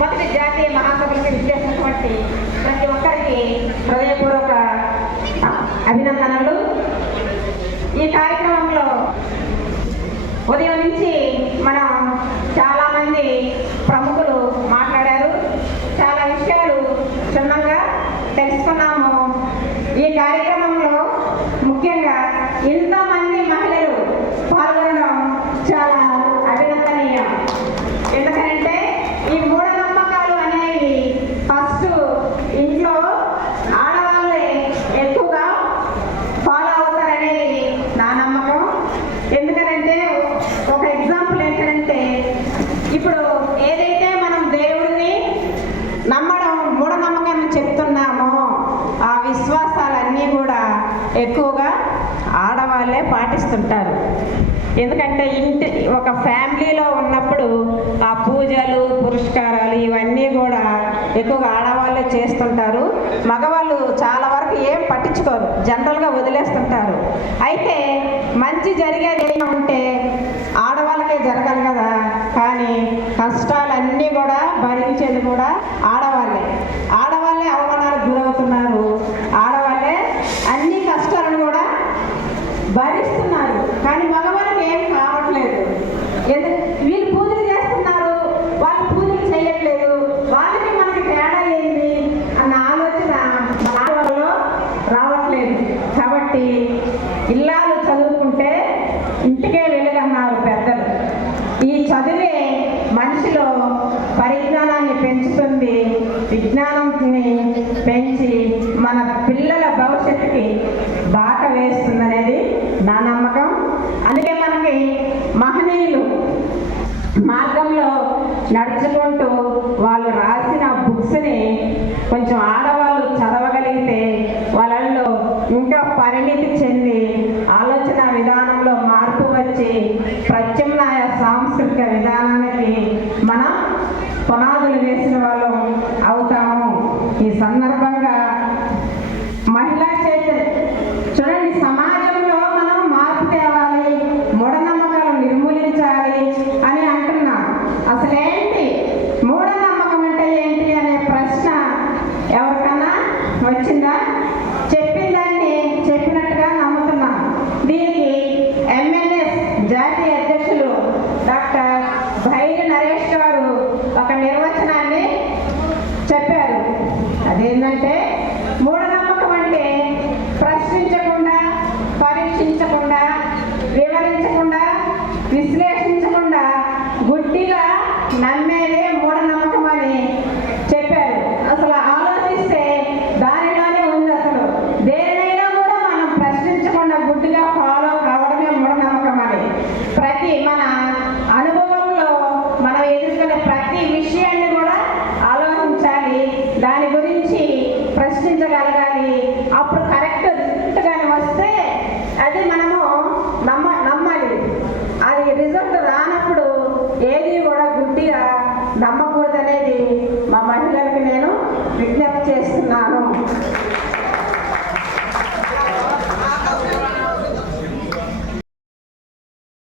మొదటి జాతీయ మహాసభకి విచ్చేసినటువంటి ప్రతి ఒక్కరికి హృదయపూర్వక అభినందనలు. ఈ కార్యక్రమంలో ఉదయం నుంచి మనం చాలామంది ప్రముఖులు మాట్లాడారు. చాలా విషయాలు క్షుణ్ణంగా తెలుసుకున్నాము. ఈ కార్యక్రమంలో ముఖ్యంగా ఇంతమంది మహిళలు పాల్గొనడం చాలా అభినందనీయం. ఎందుకంటే ఈ మూడవ ఆడవాళ్ళే పాటిస్తుంటారు. ఎందుకంటే ఇంటి ఒక ఫ్యామిలీలో ఉన్నప్పుడు ఆ పూజలు పురస్కారాలు ఇవన్నీ కూడా ఎక్కువగా ఆడవాళ్ళే చేస్తుంటారు. మగవాళ్ళు చాలా వరకు ఏం పట్టించుకోరు. జనరల్గా వదిలేస్తుంటారు. అయితే మంచి జరిగేది ఏమంటే ఉంటే ఆడవాళ్ళకే జరగాలి కదా. కానీ కష్టాలన్నీ కూడా భరించేది కూడా ఆడవాళ్ళే. ఆడవాళ్ళు అవమానాలకు గురవుతున్నారు ఆడవాళ్ళే అన్ని కష్టాలను కూడా భరిస్తున్నారు. కానీ మగవాళ్ళకి ఏం కావట్లేదు. ఎందుకు? వీళ్ళు పూజలు చేస్తున్నారు. వాళ్ళు పూజలు చేయట్లేదు. వాళ్ళకి మనకి తేడా ఏంది అన్న ఆలోచన మన రావట్లేదు. కాబట్టి ఇల్లాలు చదువుకుంటే ఇంటికే వెలుగన్నారు పెద్దలు. ఈ చదువే మనిషిలో పరిజ్ఞానాన్ని పెంచుతుంది విజ్ఞానం మార్గం అందుకే మనకి మహనీయులు మార్గంలో నడుచుకుంటూ వాళ్ళు రాసిన బుక్స్ని కొంచెం ఆడవాళ్ళు చదవగలిగితే వాళ్ళల్లో ఇంకా పరిణితి చెంది ఆలోచన విధానంలో మార్పు వచ్చి ప్రత్యామ్నాయ సాంస్కృతిక విధానానికి మనం పునాదులు వేసిన వాళ్ళం అవుతాము. ఈ సందర్భంగా మహిళా చైతన్య అదేంటంటే మూఢనమ్మకం అంటే ప్రశ్నించకుండా పరీక్షించకుండా వివరించకుండా విశ్లేష కానీ అప్పుడు కరెక్ట్ రిజల్ట్ కానీ వస్తే అది మనము నమ్మ నమ్మాలి. అది రిజల్ట్ రానప్పుడు ఏది కూడా గుడ్డిగా నమ్మకూడదనేది మా మహిళలకు నేను విజ్ఞప్తి చేస్తున్నాను.